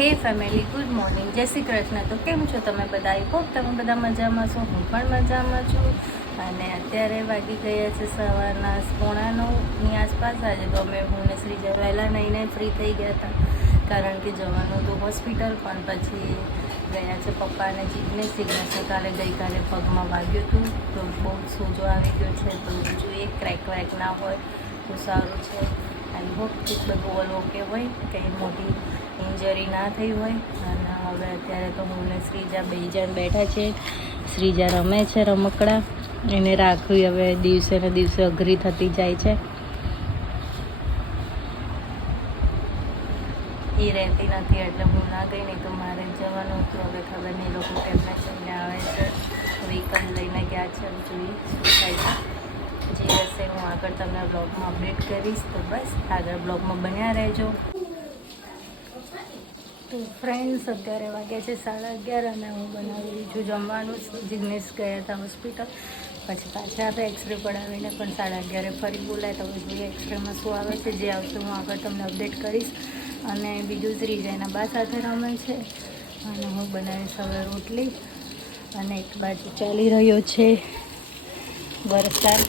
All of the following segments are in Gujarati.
હે ફેમિલી, ગુડ મોર્નિંગ, જય શ્રી કૃષ્ણ. તો કેમ છો તમે બધા? આઈ હોપ તમે બધા મજામાં છો. હું પણ મજામાં છું. અને અત્યારે વાગી ગયા છે સવારના 8:45ની આસપાસ. આજે તો હું ને શ્રીજા વહેલા નહીં ફ્રી થઈ ગયા હતા, કારણ કે જવાનું તો હોસ્પિટલ, પણ પછી ગયા છે પપ્પાને સિગ્નેચર ગઈકાલે પગમાં વાગ્યું હતું, તો બહુ સોજો આવી ગયો છે. તો જોઈએ ક્રેક વેક ના હોય તો સારું છે. આઈ હોપ કે બધું ઓલ ઓકે હોય, કંઈ મોટી ઇન્જરી ના થઈ હોય. અને હવે અત્યારે તો હું ને શ્રીજા 2 જણ બેઠા છે. શ્રીજા રમે છે રમકડા, એને રાખવી હવે દિવસે ને દિવસે અઘરી થતી જાય છે. એ રહેતી નથી એટલે હું ના ગઈ, નહીં તો મારે જવાનું હતું. હવે ખબર નહીં લોકો કેમને ચડીને આવે છે, વ્હીકલ લઈને ગયા છે. જોઈએ શું થાય છે. જે હશે હું આગળ તમને બ્લોગમાં અપડેટ કરીશ. તો બસ આગળ બ્લોગમાં બન્યા રહેજો. તો ફ્રેન્ડ્સ, અત્યારે વાગ્યા છે 11:30 અને હું બનાવી રહી છું જમવાનું. જિગ્નેશ ગયા હતા હોસ્પિટલ, પછી પાછા આપણે એક્સરે પડાવીને પણ 11:30 ફરી બોલાય. તો જોઈએ એક્સરેમાં શું આવે છે. જે આવશે હું આગળ તમને અપડેટ કરીશ. અને બીજું શ્રીજા એના બા સાથે રમે છે અને હું બનાવીશ હવે રોટલી. અને એક બાજુ ચાલી રહ્યો છે વરસાદ.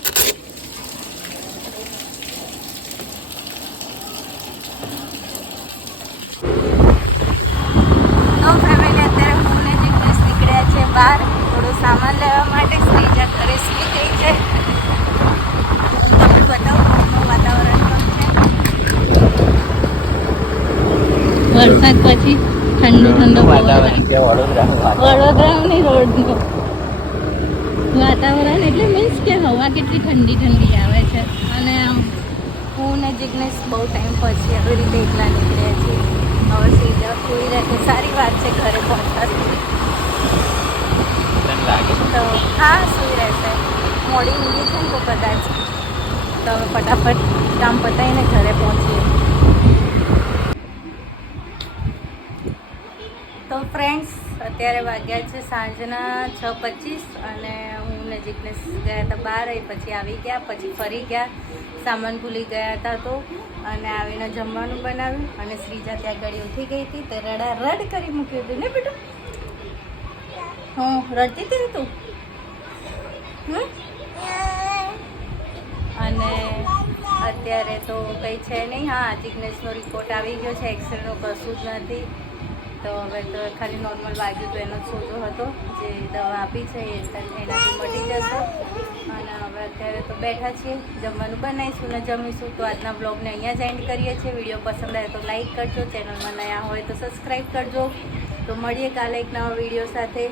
બહાર થોડો સામાન લેવા માટે. શ્રીજા ઘરે સૂઈ ગઈ છે. તમને બતાવું વાતાવરણ પણ છે. વરસાદ પછી ઠંડુ વાતાવરણ છે. વડોદરાની રોડનું વાતાવરણ એટલે મીન્સ કે હવા કેટલી ઠંડી ઠંડી આવે છે. અને હું ને જિગ્નેશ બહુ ટાઈમ પછી આવી રીતે એકલા નીકળ્યા છીએ. હવે શ્રીજા સૂઈ રહે, સારી વાત છે ઘરે પહોંચતા સુધી. તો હા, સૂઈ રહેશે. મોડી ઊંઘી છે ને તો કદાચ. તો હવે ફટાફટ કામ પતાવીને ઘરે પહોંચીએ. તો ફ્રેન્ડ્સ, અત્યારે વાગ્યા છે સાંજના 6:25 અને હું ને જિગ્નેશ ગયા હતા બહાર. પછી આવી ગયા, પછી ફરી ગયા, સામાન ભૂલી ગયા હતા તો. અને આવીને જમવાનું બનાવ્યું. અને શ્રીજા ત્યાં ઘડી ઉઠી ગઈ હતી, તો રડ કરી મૂક્યું હતું ને બેટા? રડતી હતી તું? અને અત્યારે તો કંઈ છે નહીં. હા, જિગ્નેશનો રિપોર્ટ આવી ગયો છે, એક્સરેનું કશું જ નથી. તો હવે તો ખાલી નોર્મલ વાગ્યું તો એનો સોજો હતો. જે દવા આપી છે એનાથી મટી જશે. અને હવે અત્યારે તો બેઠા છીએ, જમવાનું બનાવીશું ને જમીશું. તો આજના બ્લોગને અહીંયા જ એન્ડ કરીએ છીએ. વિડીયો પસંદ આવે તો લાઈક કરજો, ચેનલમાં નયા હોય તો સબસ્ક્રાઈબ કરજો. તો મળીએ કાલે એક નવા વિડીયો સાથે.